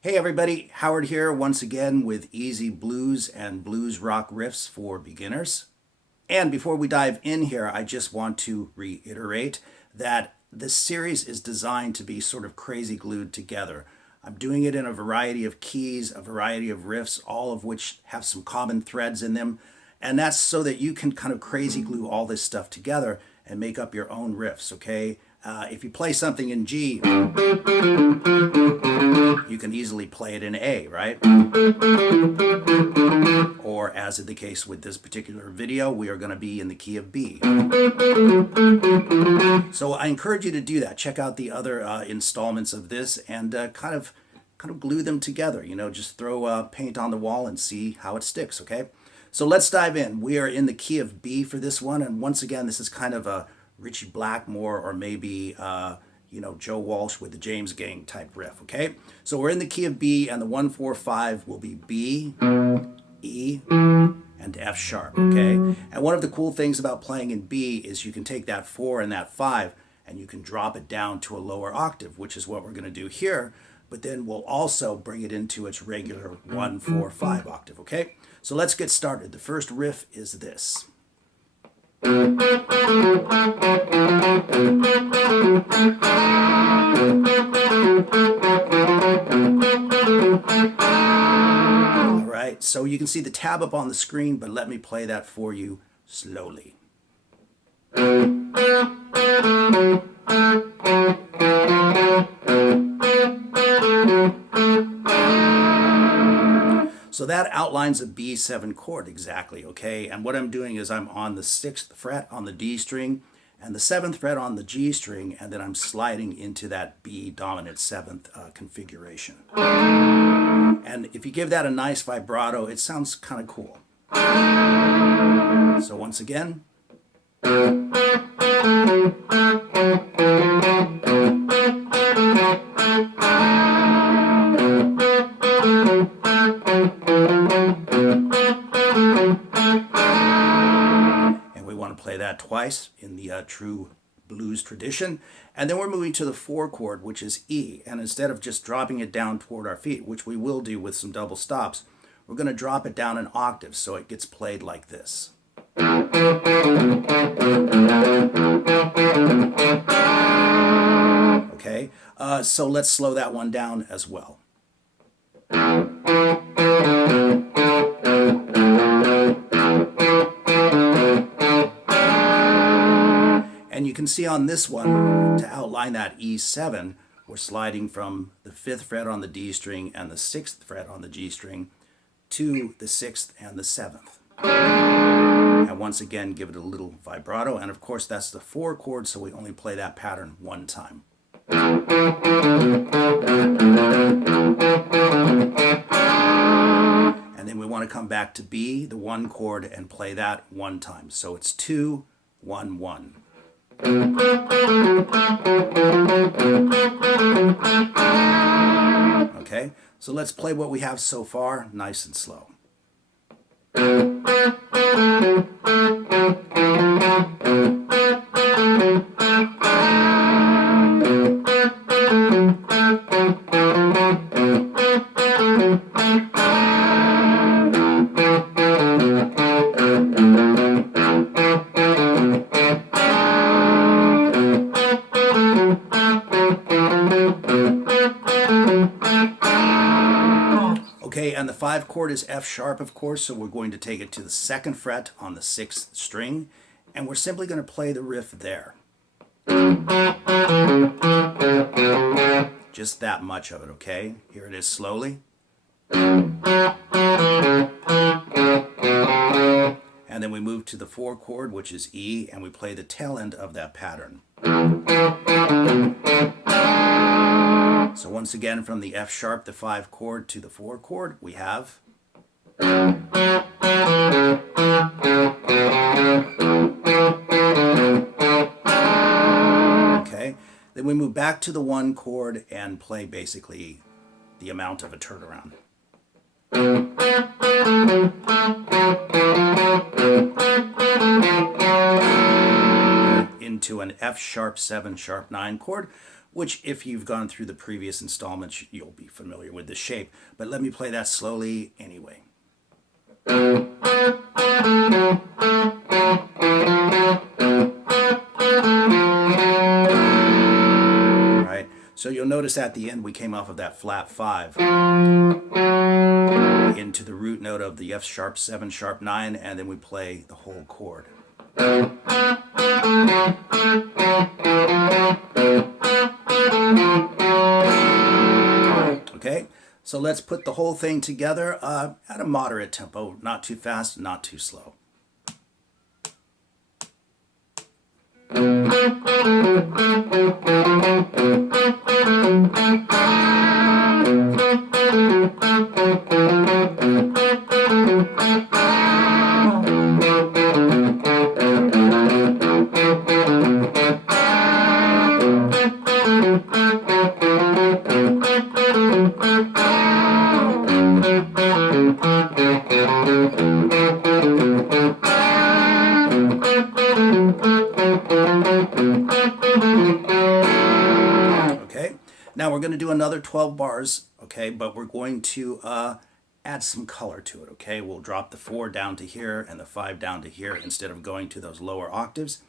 Hey everybody, Howard here once again with easy blues and blues rock riffs for beginners. And before we dive in here, I just want to reiterate that this series is designed to be sort of crazy glued together. I'm doing it in a variety of keys, a variety of riffs, all of which have some common threads in them. And that's so that you can kind of crazy glue all this stuff together and make up your own riffs, okay? If you play something in G, you can easily play it in A, right? Or as in the case with this particular video, we are going to be in the key of B. So I encourage you to do that. Check out the other installments of this and kind of glue them together. You know, just throw paint on the wall and see how it sticks, okay? So let's dive in. We are in the key of B for this one, and once again, this is kind of a Richie Blackmore or maybe you know, Joe Walsh with the James Gang type riff, okay? So we're in the key of B, and the 1-4-5 will be B, E, and F sharp, okay? And one of the cool things about playing in B is you can take that 4 and that 5 and you can drop it down to a lower octave, which is what we're going to do here, but then we'll also bring it into its regular 1-4-5 octave, okay? So let's get started. The first riff is this. Alright, so you can see the tab up on the screen, but let me play that for you slowly. So that outlines a B7 chord exactly, okay? And what I'm doing is I'm on the 6th fret on the D string and the 7th fret on the G string, and then I'm sliding into that B dominant 7th configuration. And if you give that a nice vibrato, it sounds kind of cool. So once again. Play that twice in the true blues tradition. And then we're moving to the 4 chord, which is E. And instead of just dropping it down toward our feet, which we will do with some double stops, we're going to drop it down an octave so it gets played like this. Okay, so let's slow that one down as well. And you can see on this one, to outline that E7, we're sliding from the 5th fret on the D string and the 6th fret on the G string to the 6th and the 7th. And once again, give it a little vibrato. And of course, that's the 4 chord, so we only play that pattern one time. And then we want to come back to B, the 1 chord, and play that one time. So it's 2, 1, 1. Okay, so let's play what we have so far, nice and slow. Okay, and the 5 chord is F sharp, of course, so we're going to take it to the 2nd fret on the 6th string, and we're simply going to play the riff there. Just that much of it, okay? Here it is slowly. And then we move to the 4 chord, which is E, and we play the tail end of that pattern. So once again, from the F sharp, the 5 chord, to the 4 chord, we have. Okay, then we move back to the 1 chord and play basically the amount of a turnaround. Into an F sharp 7 sharp 9 chord, which if you've gone through the previous installments, you'll be familiar with the shape. But let me play that slowly anyway. Right, so you'll notice at the end we came off of that flat 5 into the root note of the F sharp 7 sharp 9, and then we play the whole chord. Okay, so let's put the whole thing together at a moderate tempo, not too fast, not too slow. Okay, now we're going to do another 12 bars, okay, but we're going to add some color to it, okay? We'll drop the 4 down to here and the 5 down to here instead of going to those lower octaves,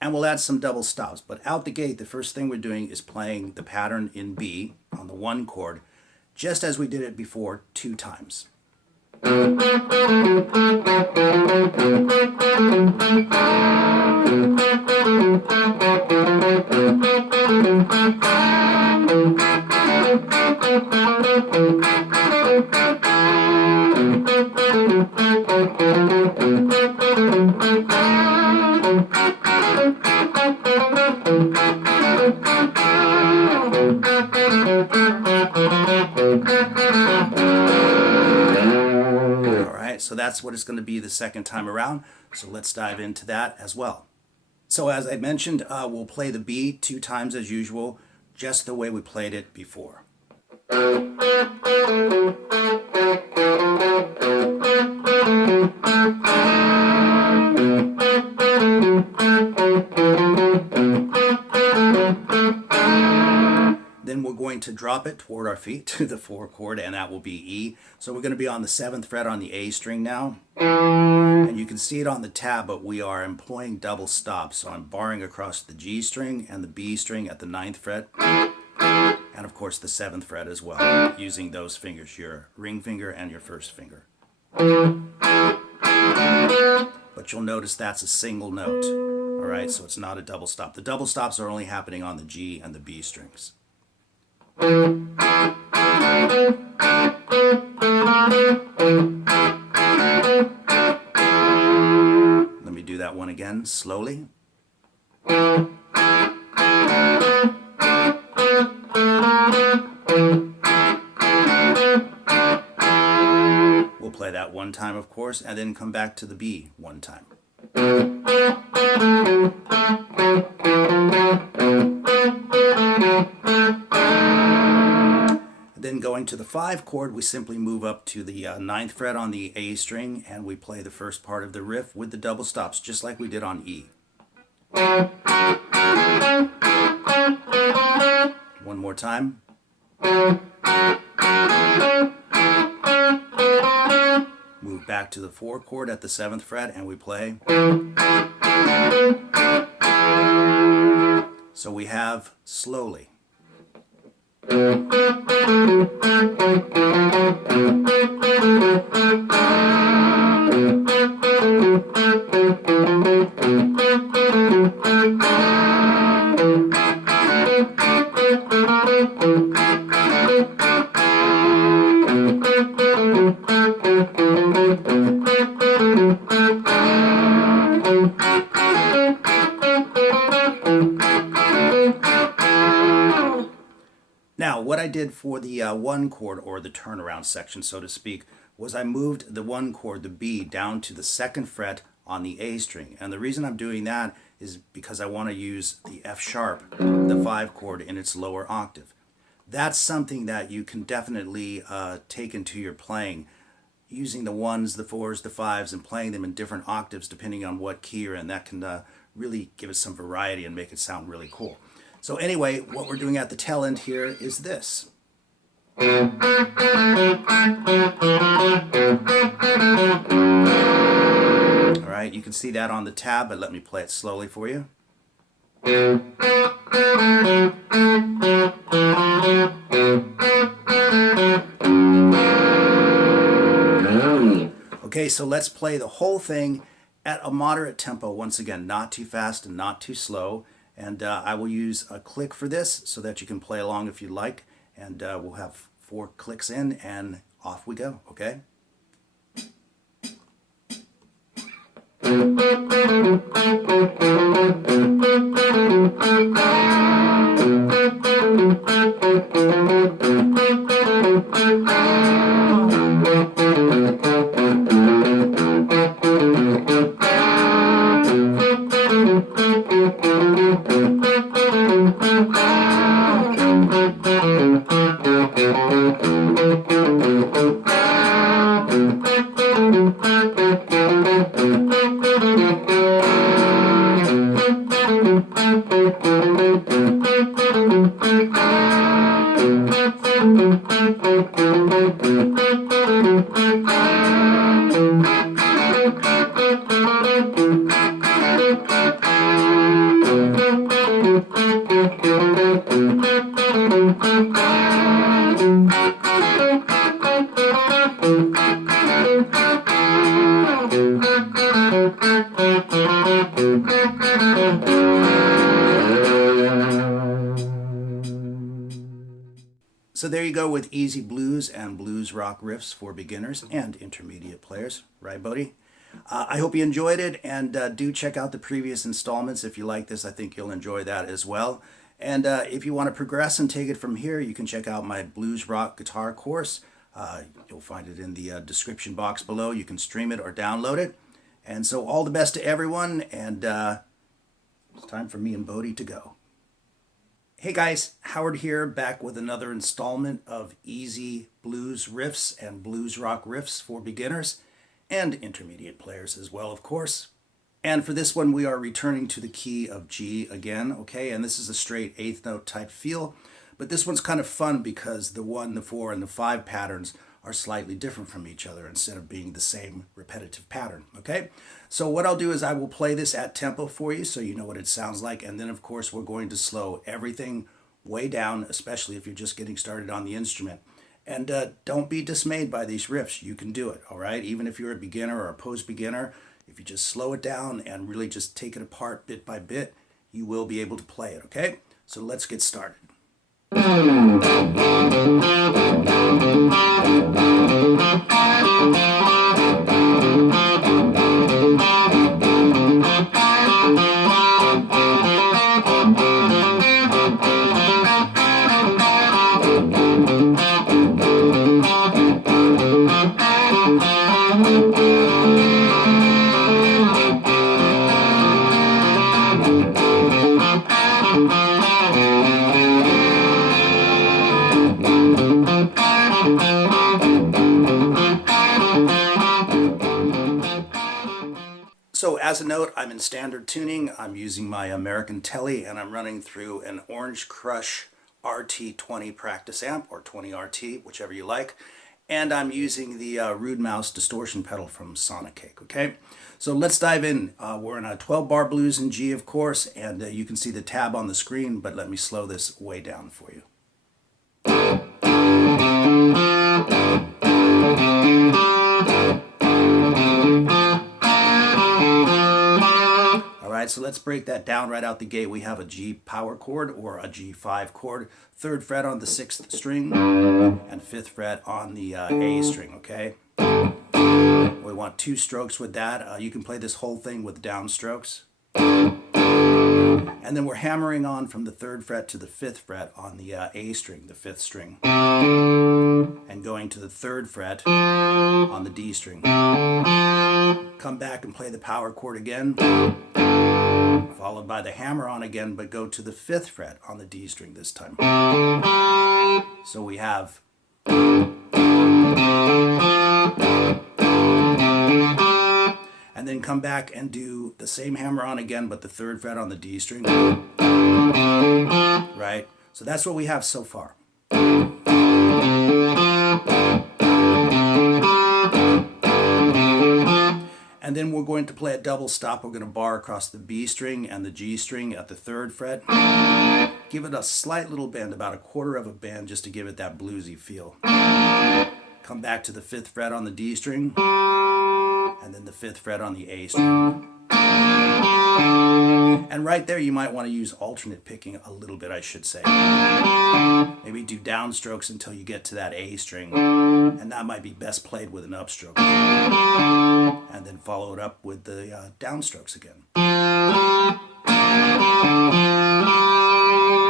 and we'll add some double stops. But out the gate, the first thing we're doing is playing the pattern in B on the 1 chord, just as we did it before, 2 times. So that's what it's going to be the second time around. So let's dive into that as well. So as I mentioned, we'll play the B 2 times as usual, just the way we played it before. Then we're going to drop it toward our feet to the 4 chord, and that will be E. So we're going to be on the 7th fret on the A string now. And you can see it on the tab, but we are employing double stops. So I'm barring across the G string and the B string at the 9th fret. And of course the 7th fret as well, using those fingers, your ring finger and your first finger. But you'll notice that's a single note. All right, so it's not a double stop. The double stops are only happening on the G and the B strings. Let me do that one again, slowly. We'll play that 1 time, of course, and then come back to the B 1 time. Then going to the 5 chord, we simply move up to the 9th fret on the A string, and we play the first part of the riff with the double stops, just like we did on E. 1 more time. Move back to the 4 chord at the 7th fret, and we play. So we have slowly. Now, what I did for the one chord, or the turnaround section, so to speak, was I moved the one chord, the B, down to the 2nd fret on the A string. And the reason I'm doing that is because I want to use the F sharp, the 5 chord, in its lower octave. That's something that you can definitely take into your playing, using the 1s, the 4s, the 5s, and playing them in different octaves depending on what key you're in. That can really give it some variety and make it sound really cool. So anyway, what we're doing at the tail end here is this. All right, you can see that on the tab, but let me play it slowly for you. Okay, so let's play the whole thing at a moderate tempo. Once again, not too fast and not too slow. And I will use a click for this so that you can play along if you like. And we'll have 4 clicks in and off we go, okay? So there you go with easy blues and blues rock riffs for beginners and intermediate players. Right, Bodie? I hope you enjoyed it, and do check out the previous installments. If you like this, I think you'll enjoy that as well. And if you want to progress and take it from here, you can check out my blues rock guitar course. You'll find it in the description box below. You can stream it or download it. And so all the best to everyone, and it's time for me and Bodie to go. Hey guys, Howard here, back with another installment of easy blues riffs and blues rock riffs for beginners and intermediate players as well, of course. And for this one, we are returning to the key of G again, okay? And this is a straight 8th note type feel, but this one's kind of fun because the 1, the 4, and the 5 patterns are slightly different from each other instead of being the same repetitive pattern, okay? So what I'll do is I will play this at tempo for you so you know what it sounds like, and then of course we're going to slow everything way down, especially if you're just getting started on the instrument. And don't be dismayed by these riffs. You can do it, all right? Even if you're a beginner or a post-beginner, if you just slow it down and really just take it apart bit by bit, you will be able to play it, okay? So let's get started. So as a note, I'm in standard tuning. I'm using my American Telly, and I'm running through an Orange Crush RT20 practice amp, or 20RT, whichever you like. And I'm using the Rude Mouse distortion pedal from Sonic Cake, okay? So let's dive in. We're in a 12-bar blues in G, of course, and you can see the tab on the screen, but let me slow this way down for you. So let's break that down right out the gate. We have a G power chord, or a G5 chord, 3rd fret on the 6th string, and 5th fret on the A string, okay? We want 2 strokes with that. You can play this whole thing with downstrokes. And then we're hammering on from the 3rd fret to the 5th fret on the A string, the 5th string, and going to the 3rd fret on the D string. Come back and play the power chord again, followed by the hammer on again, but go to the 5th fret on the D string this time. So we have and then come back and do the same hammer on again, but the 3rd fret on the D string. Right? So that's what we have so far. And then we're going to play a double stop. We're going to bar across the B string and the G string at the 3rd fret. Give it a slight little bend, about a 1/4 of a bend, just to give it that bluesy feel. Come back to the 5th fret on the D string, and then the 5th fret on the A string. And right there you might want to use alternate picking a little bit, I should say. Maybe do downstrokes until you get to that A string, and that might be best played with an upstroke. And then follow it up with the downstrokes again. All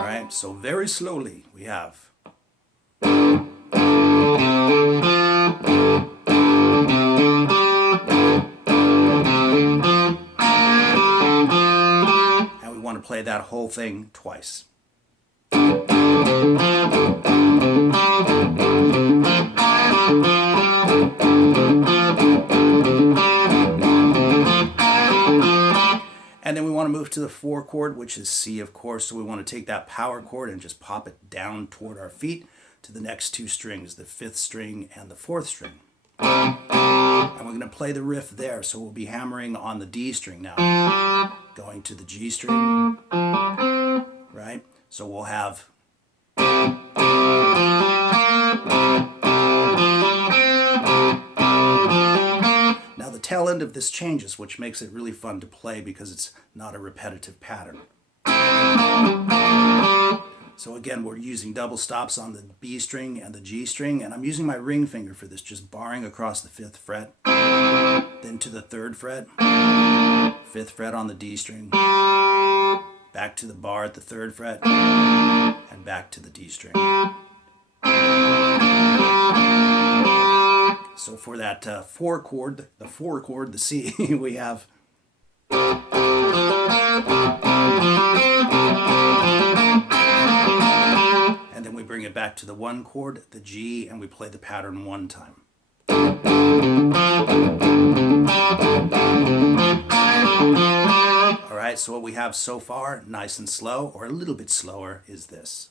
right, so very slowly we have. Want to play that whole thing twice. And then we want to move to the 4 chord, which is C, of course. So we want to take that power chord and just pop it down toward our feet to the next 2 strings, the 5th string and the 4th string. And we're going to play the riff there, so we'll be hammering on the D string now, going to the G string, right? So we'll have. Now the tail end of this changes, which makes it really fun to play because it's not a repetitive pattern. So again, we're using double stops on the B string and the G string, and I'm using my ring finger for this, just barring across the 5th fret, then to the 3rd fret, 5th fret on the D string, back to the bar at the 3rd fret, and back to the D string. So for that 4 chord, the 4 chord, the C, we have. And then we bring it back to the 1 chord, the G, and we play the pattern 1 time. All right, so what we have so far, nice and slow, or a little bit slower, is this.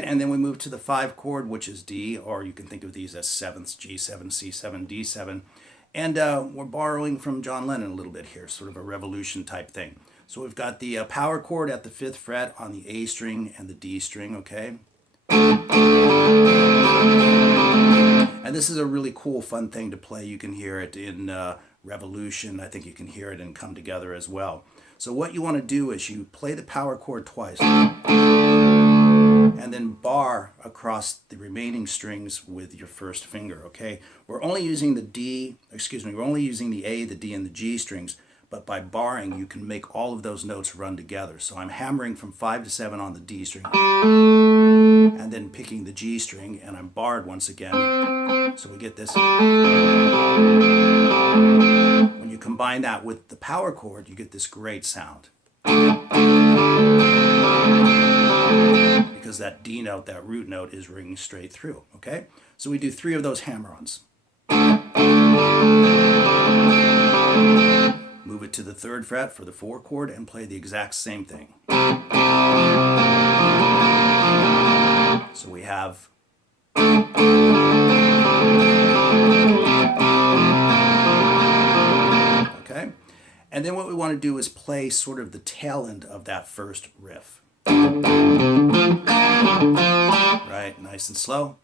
And then we move to the 5 chord, which is D, or you can think of these as 7ths, G7, C7, D7. And we're borrowing from John Lennon a little bit here, sort of a revolution type thing. So we've got the power chord at the 5th fret on the A string and the D string, okay? And this is a really cool, fun thing to play. You can hear it in Revolution. I think you can hear it in Come Together as well. So what you want to do is you play the power chord twice, and then bar across the remaining strings with your first finger, okay? We're only using the we're only using the A, the D, and the G strings, but by barring, you can make all of those notes run together. So I'm hammering from 5 to 7 on the D string, and then picking the G string, and I'm barred once again. So we get this. When you combine that with the power chord, you get this great sound. Because that D note, that root note, is ringing straight through, okay? So we do 3 of those hammer-ons. Move it to the 3rd fret for the 4 chord and play the exact same thing. So we have. Okay? And then what we want to do is play sort of the tail end of that first riff. Right, nice and slow.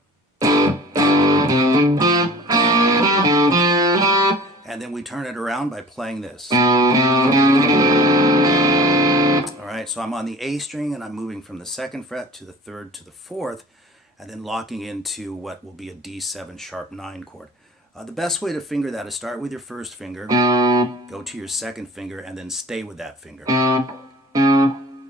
And then we turn it around by playing this. All right, so I'm on the A string and I'm moving from the 2nd fret to the 3rd to the 4th, and then locking into what will be a D7 sharp 9 chord. The best way to finger that is start with your 1st finger, go to your 2nd finger, and then stay with that finger.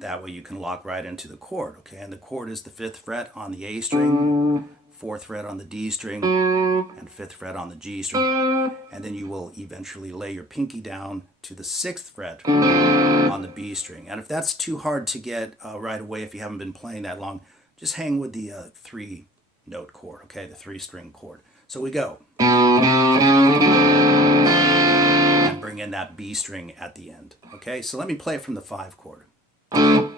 That way you can lock right into the chord, okay? And the chord is the 5th fret on the A string, 4th fret on the D string, and 5th fret on the G string. And then you will eventually lay your pinky down to the 6th fret on the B string. And if that's too hard to get right away, if you haven't been playing that long, just hang with the 3-note chord, okay? The 3-string chord. So we go. And bring in that B string at the end, okay? So let me play it from the 5 chord. And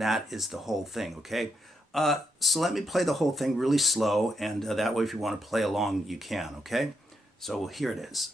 that is the whole thing, okay? So let me play the whole thing really slow, and that way if you want to play along, you can, okay? So here it is.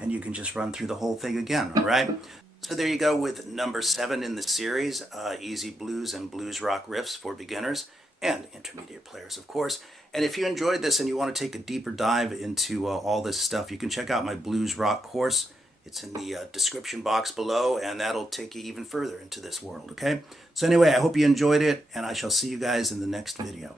And you can just run through the whole thing again, all right? So there you go with number 7 in the series, Easy Blues and Blues Rock Riffs for beginners and intermediate players, of course. And if you enjoyed this and you want to take a deeper dive into all this stuff, you can check out my Blues Rock course. It's in the description box below, and that'll take you even further into this world, okay? So anyway, I hope you enjoyed it, and I shall see you guys in the next video.